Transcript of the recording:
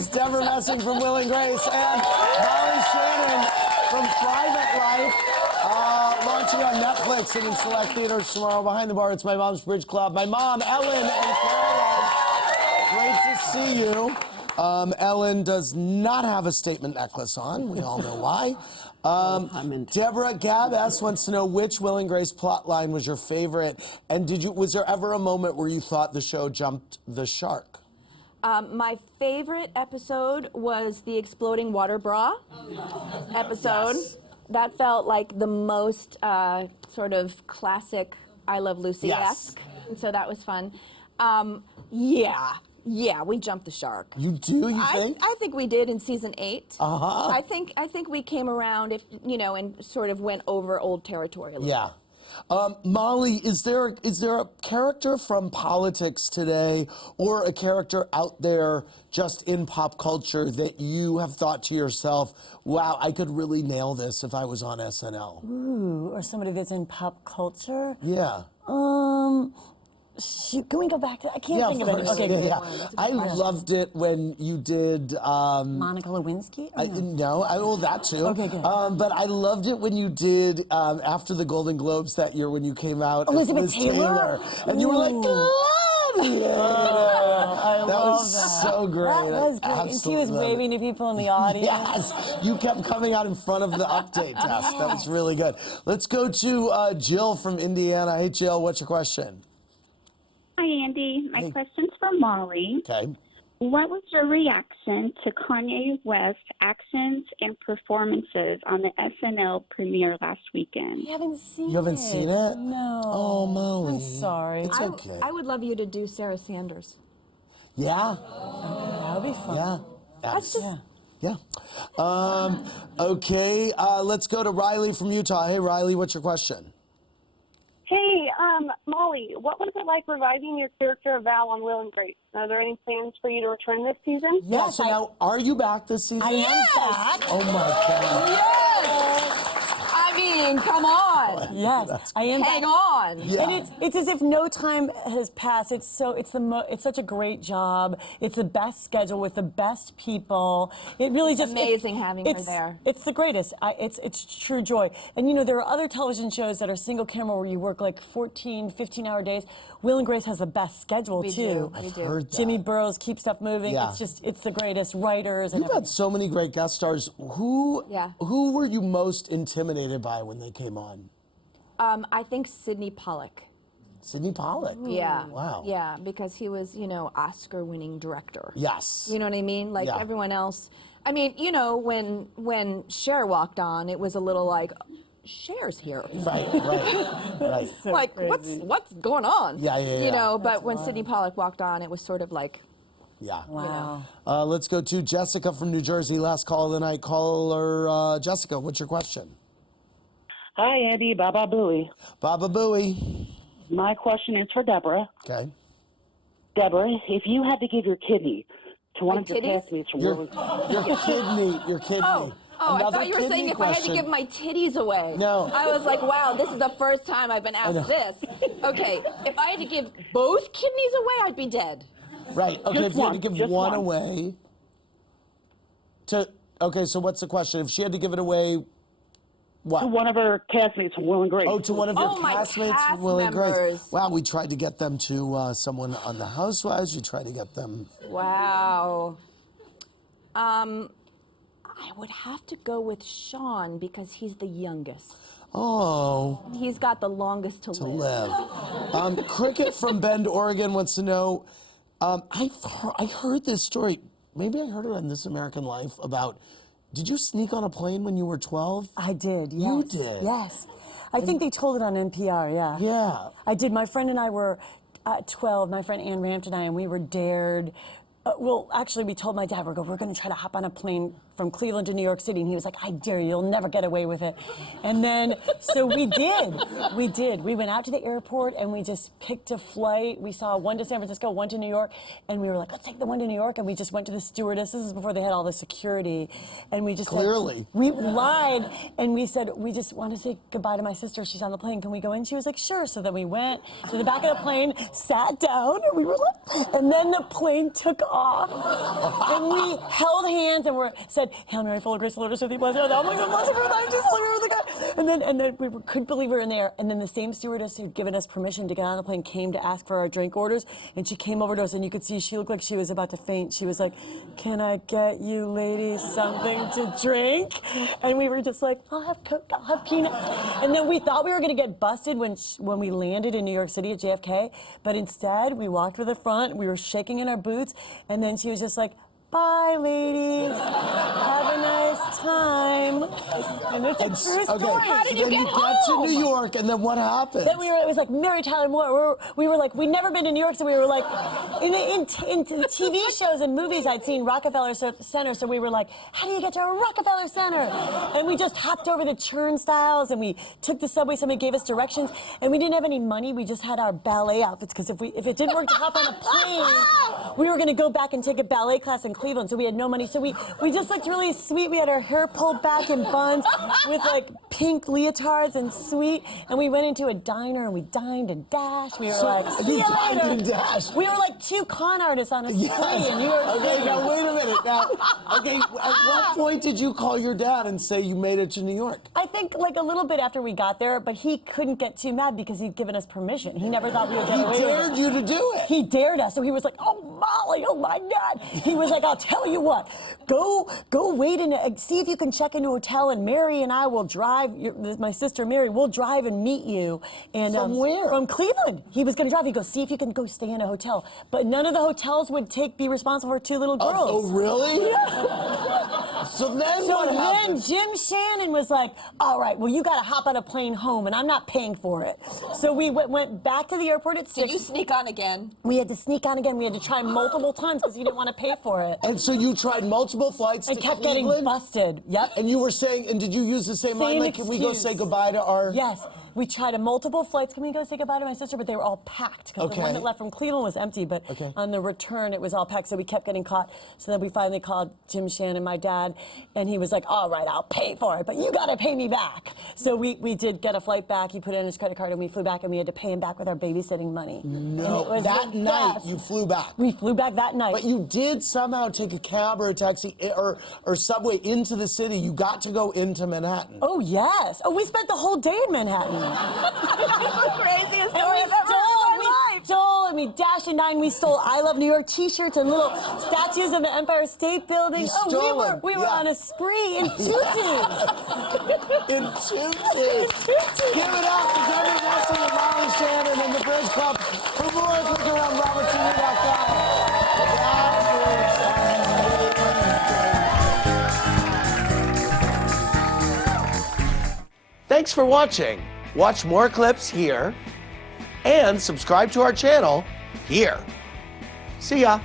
Brides, Deborah Messing from Will and Grace, and Molly Shannon from Private Life. Launching on Netflix and in select theaters tomorrow. Behind the Bar, it's My Mom's Bridge Club. My mom, Ellen, and Caroline. Great to see you. Ellen does not have a statement necklace on. We all know why. Deborah, Gab S. wants to know which Will and Grace plotline was your favorite, and was there ever a moment where you thought the show jumped the shark? My favorite episode was the exploding water bra episode. Yes. That felt like the most sort of classic I Love Lucy-esque, and so that was fun. Yeah, we jumped the shark. You do? You think? I think we did in season 8. Uh-huh. I think we came around, and sort of went over old territory a little. Yeah. Molly, is there a character from politics today or a character out there just in pop culture that you have thought to yourself, wow, I could really nail this if I was on SNL? Ooh, or somebody that's in pop culture? Yeah. Shoot, can we go back to? I can't think of it. Okay, yeah. I loved it when you did Monica Lewinsky. Well, that too. Okay, good. But I loved it when you did after the Golden Globes that year when you came out as Elizabeth Liz Taylor, and you were like, Gladiator. I love that. So great. That was great. Absolutely. And she was waving to people in the audience. Yes, you kept coming out in front of the update test. That was really good. Let's go to Jill from Indiana. Hey, Jill, what's your question? Hi, Andy. My question's for Molly. Okay. What was your reaction to Kanye West's actions and performances on the SNL premiere last weekend? I haven't seen it. You haven't seen it? No. Oh, Molly. I'm sorry. It's okay. I would love you to do Sarah Sanders. Yeah. That would be fun. Yeah. That's just... Yeah. Okay, let's go to Riley from Utah. Hey, Riley, what's your question? Hey, Molly, what was it like reviving your character of Val on Will and Grace? Are there any plans for you to return this season? Yeah, so now, are you back this season? I am back. Oh, my God. Yes! I mean, come on. Yes, I am. Hang on. Yeah. And it's as if no time has passed. It's such a great job. It's the best schedule with the best people. It really just amazing having her there. It's the greatest. It's true joy. And there are other television shows that are single camera where you work like 14, 15-hour days. Will and Grace has the best schedule too. I've heard that. Jimmy Burrows keeps stuff moving. Yeah. It's the greatest writers. You've had so many great guest stars. Who were you most intimidated by when they came on? I think Sidney Pollack. Sidney Pollack? Yeah. Wow. Yeah, because he was, Oscar-winning director. Yes. You know what I mean? Like everyone else. I mean, when Cher walked on, it was a little like, Cher's here. Right. So like, crazy. what's going on? Yeah. But when Sidney Pollack walked on, it was sort of like, yeah. Wow. Let's go to Jessica from New Jersey. Last call of the night. Caller Jessica, what's your question? Hi, Andy. Baba Booey. Baba Booey. My question is for Deborah. Okay. Deborah, if you had to give your kidney to one of your castmates from Your kidney. Oh, I thought you were saying if I had to give my titties away. No. I was like, wow, this is the first time I've been asked this. Okay, if I had to give both kidneys away, I'd be dead. Right, okay, if you had to give one away. Okay, so what's the question? If she had to give it away, what? To one of her castmates from Will and Grace. Oh, to one of your castmates from Will and Grace. Wow, we tried to get them to someone on the Housewives. We tried to get them. Wow. I would have to go with Sean because he's the youngest. Oh. He's got the longest to live. Cricket from Bend, Oregon wants to know, I heard this story, maybe I heard it on This American Life, about, did you sneak on a plane when you were 12? I did, yes. You did? Yes. I think they told it on NPR, yeah. Yeah. I did. My friend and I were 12, my friend Ann Rampton and I, and we were dared. Well, actually, we told my dad, we're going to try to hop on a plane from Cleveland to New York City, and he was like, I dare you, you'll never get away with it. And then, so we did. We went out to the airport, and we just picked a flight. We saw one to San Francisco, one to New York, and we were like, let's take the one to New York, and we just went to the stewardess. This is before they had all the security, and we just Clearly. we lied, and we said, we just want to say goodbye to my sister. She's on the plane. Can we go in? She was like, sure. So then we went to the back of the plane, sat down, and we were like, and then the plane took off, and we held hands and said, Hail Mary, full of grace, the Lord is with thee, blessed art thou among women, blessed art thou, just with the God. And then we couldn't believe we were in there. And then the same stewardess who'd given us permission to get on the plane came to ask for our drink orders, and she came over to us, and you could see she looked like she was about to faint. She was like, can I get you ladies something to drink? And we were just like, I'll have Coke, I'll have peanuts. And then we thought we were going to get busted when we landed in New York City at JFK, but instead we walked to the front, we were shaking in our boots, and then she was just like, bye, ladies. Have a nice time. And it's a true story. How did so you then get you got to home? New York, and then what happened? Then it was like Mary Tyler Moore. We were like, we'd never been to New York, so we were like, in TV shows and movies, I'd seen Rockefeller Center, so we were like, how do you get to Rockefeller Center? And we just hopped over the turnstiles, and we took the subway. Somebody gave us directions, and we didn't have any money. We just had our ballet outfits, because if it didn't work to hop on a plane, we were going to go back and take a ballet class in Cleveland, so we had no money. So we just looked really sweet. We had our hair pulled back in buns with like pink leotards and sweet. And we went into a diner and we dined and dashed. We were like, see you dined later. and dashed. We were like two con artists on a spree in New York City. Okay, now wait a minute. At what point did you call your dad and say you made it to New York? I think like a little bit after we got there, but he couldn't get too mad because he'd given us permission. He never thought we would get away with it. He dared you to do it. He dared us. So he was like, oh, Molly, oh my God. He was like, I'll tell you what, go wait and see if you can check into a hotel, and Mary and I will drive, my sister Mary, will drive and meet you. And From where? From Cleveland. He was going to drive. He goes, see if you can go stay in a hotel. But none of the hotels would be responsible for two little girls. Oh, really? Yeah. So then what happened? Jim Shannon was like, all right, well, you got to hop on a plane home, and I'm not paying for it. So we went back to the airport at 6. Did you sneak on again? We had to sneak on again. We had to try multiple times because he didn't want to pay for it. And so you tried multiple flights And to kept Cleveland? getting busted. Yep. And you were saying, and did you use the same line, like, can we go say goodbye to our... Yes. We tried multiple flights. Can we go say goodbye to my sister? But they were all packed because the one that left from Cleveland was empty. But on the return, it was all packed. So we kept getting caught. So then we finally called Jim Shannon, my dad, and he was like, all right, I'll pay for it, but you got to pay me back. So we did get a flight back. He put it in his credit card, and we flew back, and we had to pay him back with our babysitting money. No, that night you flew back. We flew back that night. But you did somehow take a cab or a taxi or subway into the city. You got to go into Manhattan. Oh, yes. Oh, we spent the whole day in Manhattan. Craziest story And I've ever heard in my life. we dashed in 9. We stole I Love New York t-shirts and little statues of the Empire State Building. We were on a spree in tutus. In tutus. Give it up for Debbie Russell and Molly Shannon and the Bridge Club. For more, click around BravoTV.com. Thanks for watching. Watch more clips here and subscribe to our channel here. See ya.